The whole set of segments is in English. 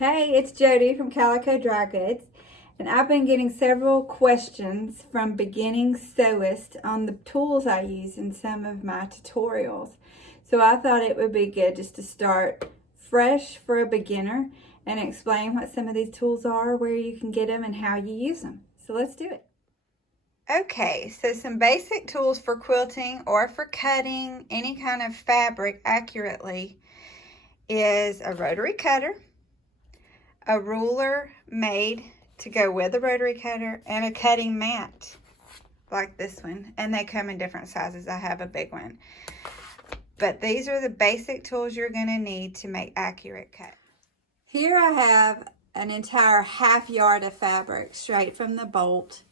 Hey, it's Jody from Calico Dry Goods, and I've been getting several questions from beginning sewists on the tools I use in some of my tutorials. So I thought it would be good just to start fresh for a beginner and explain what some of these tools are, where you can get them, and how you use them. So let's do it. Okay, so some basic tools for quilting or for cutting any kind of fabric accurately is a rotary cutter, a ruler made to go with a rotary cutter, and a cutting mat like this one. And they come in different sizes. I have a big one. But these are the basic tools you're going to need to make accurate cuts. Here I have an entire half yard of fabric straight from the bolt.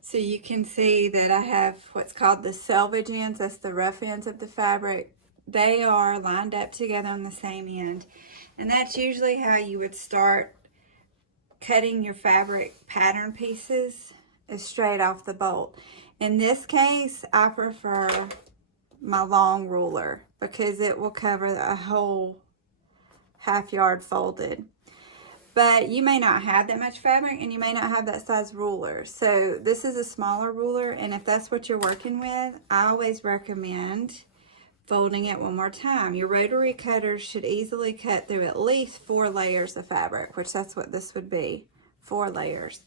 So you can see that I have what's called the selvage ends. That's the rough ends of the fabric. They are lined up together on the same end. And that's usually how you would start cutting your fabric pattern pieces, is straight off the bolt. In this case, I prefer my long ruler because it will cover a whole half yard folded. But you may not have that much fabric and you may not have that size ruler. So this is a smaller ruler, and if that's what you're working with, I always recommend folding it one more time. Your rotary cutter should easily cut through at least 4 layers of fabric, which that's what this would be, 4 layers.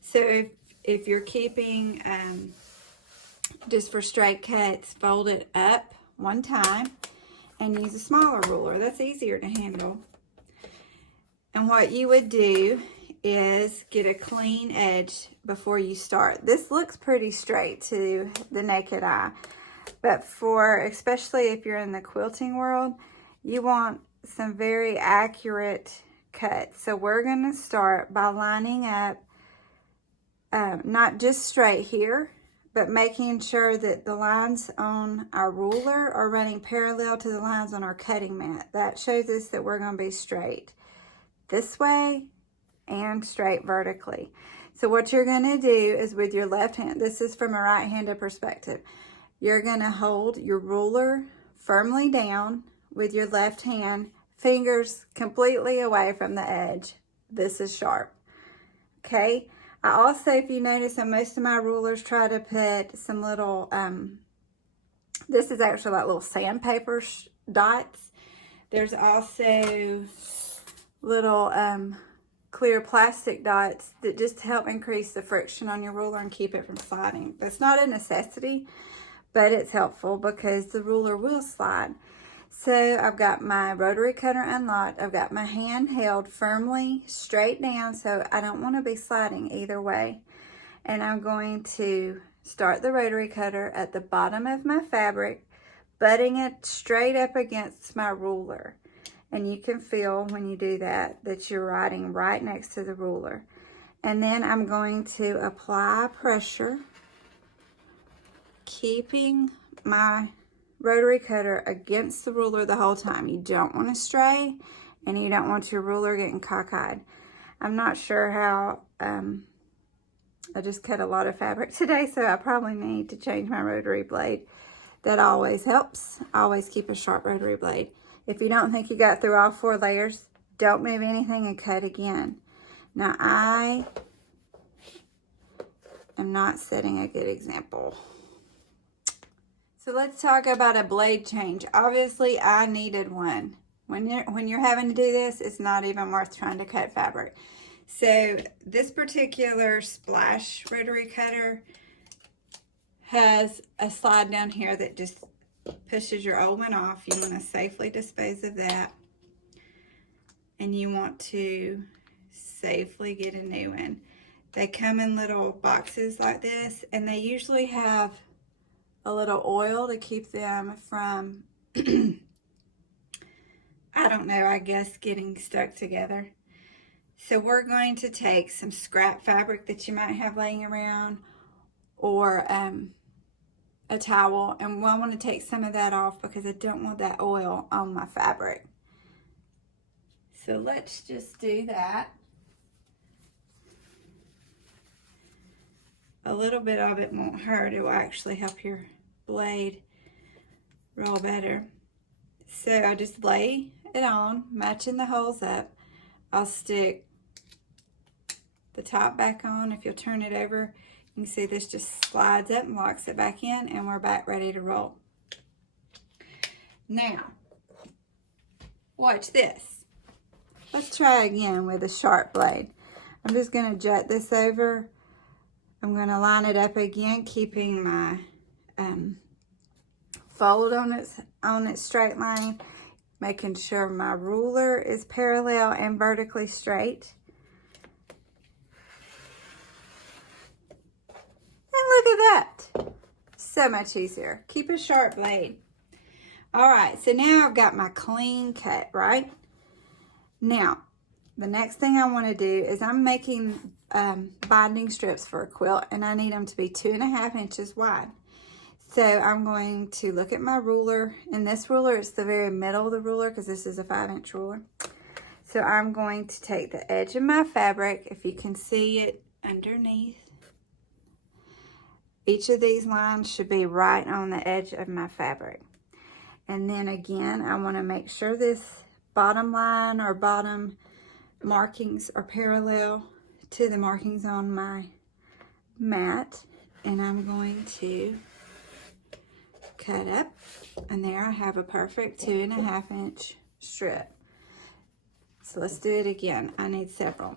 So if you're keeping just for straight cuts, fold it up one time and use a smaller ruler. That's easier to handle. And what you would do is get a clean edge before you start. This looks pretty straight to the naked eye, but especially if you're in the quilting world, you want some very accurate cuts. So we're going to start by lining up not just straight here, but making sure that the lines on our ruler are running parallel to the lines on our cutting mat. That shows us that we're going to be straight this way and straight vertically. So what you're going to do is with your left hand, this is from a right-handed perspective, you're going to hold your ruler firmly down with your left hand, fingers completely away from the edge. This is sharp. Okay. I also, if you notice, on most of my rulers try to put some little, this is actually like little sandpaper dots. There's also little clear plastic dots that just help increase the friction on your ruler and keep it from sliding. That's not a necessity, but it's helpful because the ruler will slide. So I've got my rotary cutter unlocked. I've got my hand held firmly straight down, so I don't want to be sliding either way. And I'm going to start the rotary cutter at the bottom of my fabric, butting it straight up against my ruler. And you can feel when you do that you're riding right next to the ruler. And then I'm going to apply pressure, keeping my rotary cutter against the ruler the whole time. You don't want to stray, and you don't want your ruler getting cockeyed. I'm not sure how, I just cut a lot of fabric today, so I probably need to change my rotary blade. That always helps. Always keep a sharp rotary blade. If you don't think you got through all 4 layers, don't move anything and cut again. Now, I am not setting a good example. So let's talk about a blade change. Obviously, I needed one. When you're having to do this, it's not even worth trying to cut fabric. So this particular splash rotary cutter has a slide down here that just pushes your old one off. You want to safely dispose of that, and you want to safely get a new one. They come in little boxes like this, and they usually have a little oil to keep them from I don't know, I guess getting stuck together. So we're going to take some scrap fabric that you might have laying around, or a towel, and I want to take some of that off because I don't want that oil on my fabric. So let's just do that. A little bit of it won't hurt. It will actually help your blade roll better. So I just lay it on, matching the holes up, I'll stick the top back on. If you'll turn it over, you can see this just slides up and locks it back in, and we're back ready to roll. Now, watch this. Let's try again with a sharp blade. I'm just going to jut this over. I'm going to line it up again, keeping my fold on its straight line, making sure my ruler is parallel and vertically straight. And look at that. So much easier. Keep a sharp blade. All right, so now I've got my clean cut, right? Now, the next thing I want to do is I'm making binding strips for a quilt, and I need them to be 2.5 inches wide. So I'm going to look at my ruler, and this ruler is the very middle of the ruler because this is a 5-inch ruler. So I'm going to take the edge of my fabric, if you can see it underneath. Each of these lines should be right on the edge of my fabric. And then again, I want to make sure this bottom line or bottom markings are parallel to the markings on my mat. And I'm going to cut up, and there I have a perfect 2.5 inch strip. So let's do it again. I need several.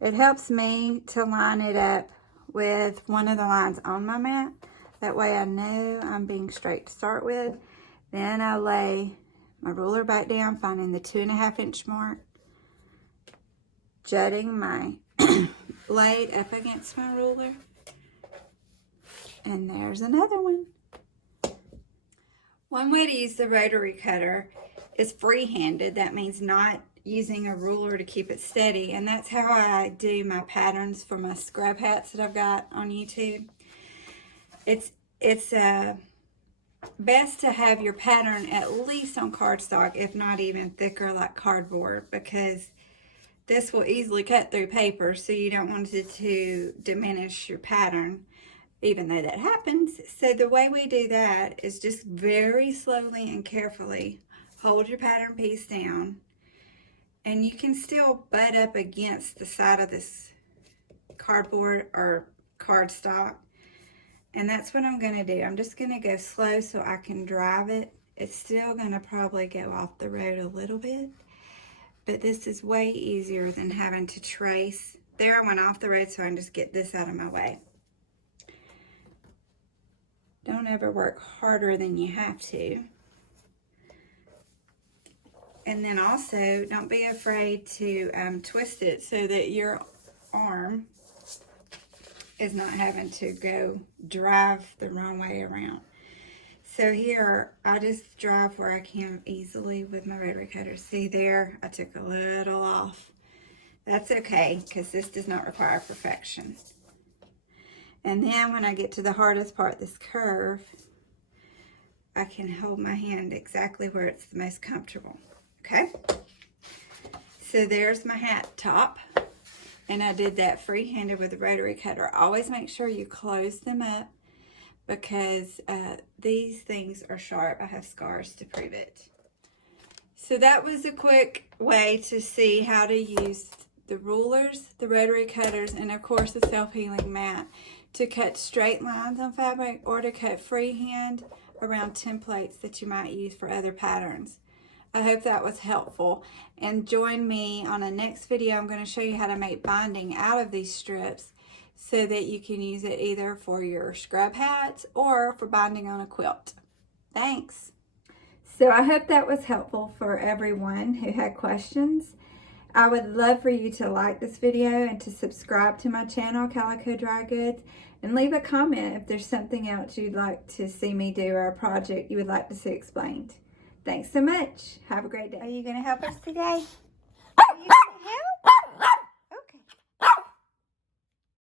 It helps me to line it up with one of the lines on my mat. That way I know I'm being straight to start with. Then I lay my ruler back down, finding the 2.5 inch mark, jutting my blade up against my ruler, and there's another one. One way to use the rotary cutter is free-handed. That means not using a ruler to keep it steady, and that's how I do my patterns for my scrub hats that I've got on YouTube. It's best to have your pattern at least on cardstock, if not even thicker like cardboard, because this will easily cut through paper, so you don't want it to diminish your pattern, even though that happens. So the way we do that is just very slowly and carefully hold your pattern piece down, and you can still butt up against the side of this cardboard or cardstock. And that's what I'm going to do. I'm just going to go slow so I can drive it. It's still going to probably go off the road a little bit, but this is way easier than having to trace. There, I went off the road, so I can just get this out of my way. Don't ever work harder than you have to. And then also, don't be afraid to twist it so that your arm is not having to go drive the wrong way around. So here, I just drive where I can easily with my rotary cutter. See there, I took a little off. That's okay, because this does not require perfection. And then when I get to the hardest part, this curve, I can hold my hand exactly where it's the most comfortable. Okay? So there's my hat top. And I did that free-handed with a rotary cutter. Always make sure you close them up, because these things are sharp. I have scars to prove it. So that was a quick way to see how to use the rulers, the rotary cutters, and of course the self-healing mat to cut straight lines on fabric, or to cut freehand around templates that you might use for other patterns. I hope that was helpful, and join me on a next video. I'm going to show you how to make binding out of these strips so that you can use it either for your scrub hats or for binding on a quilt. Thanks. So I hope that was helpful for everyone who had questions. I would love for you to like this video and to subscribe to my channel, Calico Dry Goods, and leave a comment if there's something else you'd like to see me do or a project you would like to see explained. Thanks so much. Have a great day. Are you going to help us today?